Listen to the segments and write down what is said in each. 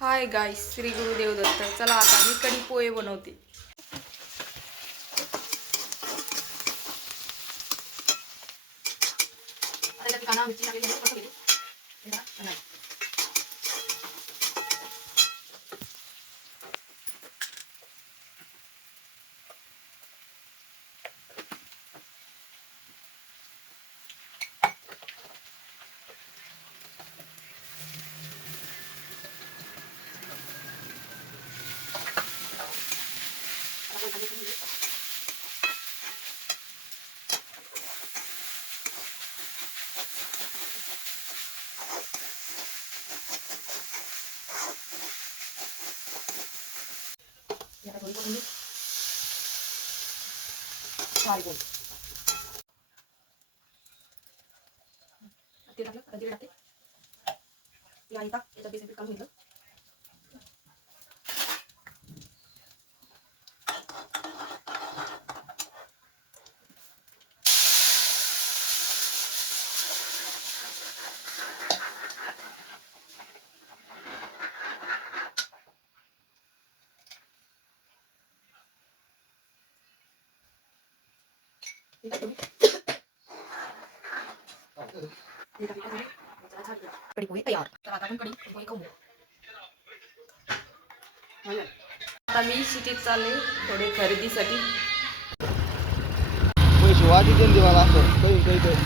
Hi guys, Shri Gurudev Datta. चला आता मी कढी पोहे बनवते. कढी पोहे तयार. तर आता आपण कढी पोहे खाऊ. आता मी सिटीत चालले थोडे खरेदीसाठी. पैसे वाटी देऊन मला असं काही काही काही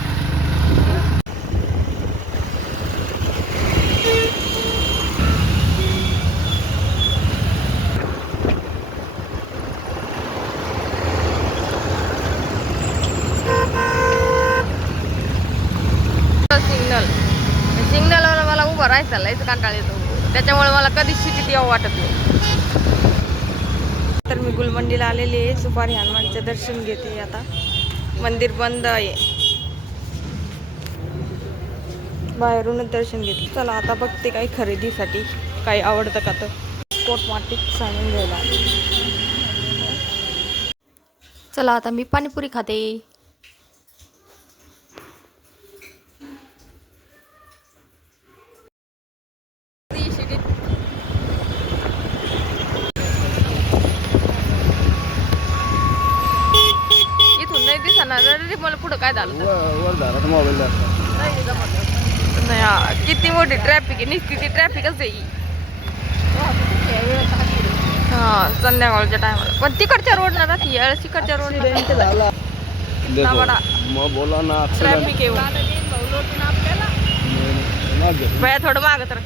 सिग्नलवर मला उभं राहायचं लयच कंटाळा येतो. त्याच्यामुळे मला कधीच सिटीत यावं वाटत नाही. तर मी गुलमंडीला आलेली आहे. सुपारी हनुमानचे दर्शन घेते. आता मंदिर बंद आहे, बाहेरूनच दर्शन घेते. चला आता बघते काही खरेदीसाठी काही आवडतं का तर स्पोर्ट मार्केट सामान घ्यायला. चला आता मी पाणीपुरी खाते. मला पुढं काय झालं वर झाला तर मोबाईल नाही. किती मोठी ट्रॅफिक आहे. किती ट्रॅफिकच आहे. हा, संध्याकाळच्या टायमाला पण तिकडच्या रोड ना राहते. तिकडच्या रोड बोला ना ट्रॅफिक आहे. बाया थोडं मागं तर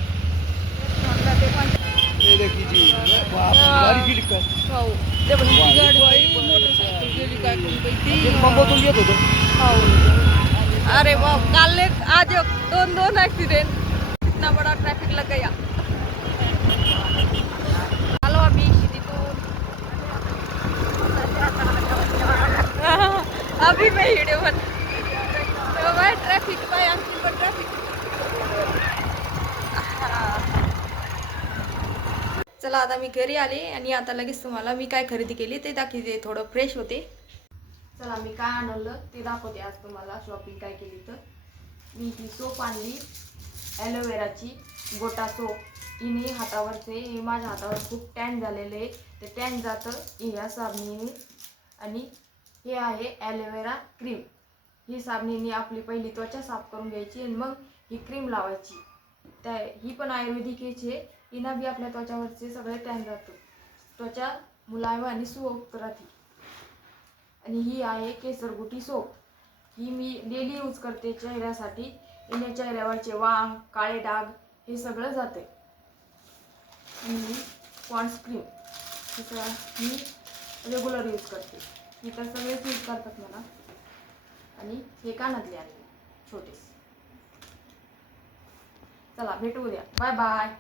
अरे वाह, काल आज दोन ऍक्सिडेंट. इतना बड़ा ट्रैफिक लग गया. चलो अभी तिथून अभी मैं वीडियो बन ट्रॅफिक बाय आणखी पण ट्रॅफिक. चला आता मी घरी आले आणि आता लगेच तुम्हाला मी काय खरेदी केली ते दाखवते. थोडं फ्रेश होते. चला मी काय आणलं ते दाखवते आज तुम्हाला. शॉपिंग काय केली तर मी ही सोप आणली ॲलोवेराची, गोटा सोप. हिने हातावरचे हे माझ्या हातावर खूप टॅन झालेले आहे. ते टॅन जातं या साबणीने. आणि हे आहे ॲलोवेरा क्रीम. ही साबणीने आपली पहिली त्वचा साफ करून घ्यायची आणि मग ही क्रीम लावायची. ही पण आयुर्वेदिक आहे. हिनं बी आपल्या त्वचावरचे सगळे टॅन जातं. त्वचा मुलायम आणि सुबक राहते. आणि ही आहे केसरगुटी सोप. ही मी डेली यूज करते चेहऱ्यासाठी. हिने चेहऱ्यावरचे वांग, काळे डाग हे सगळं जाते. आणि पॉन्ड्स क्रीम हे सगळं मी रेग्युलर यूज करते. ही तर सगळेच यूज करतात मला. आणि हे कानातले आले छोटे. चला भेटू उद्या. Bye bye.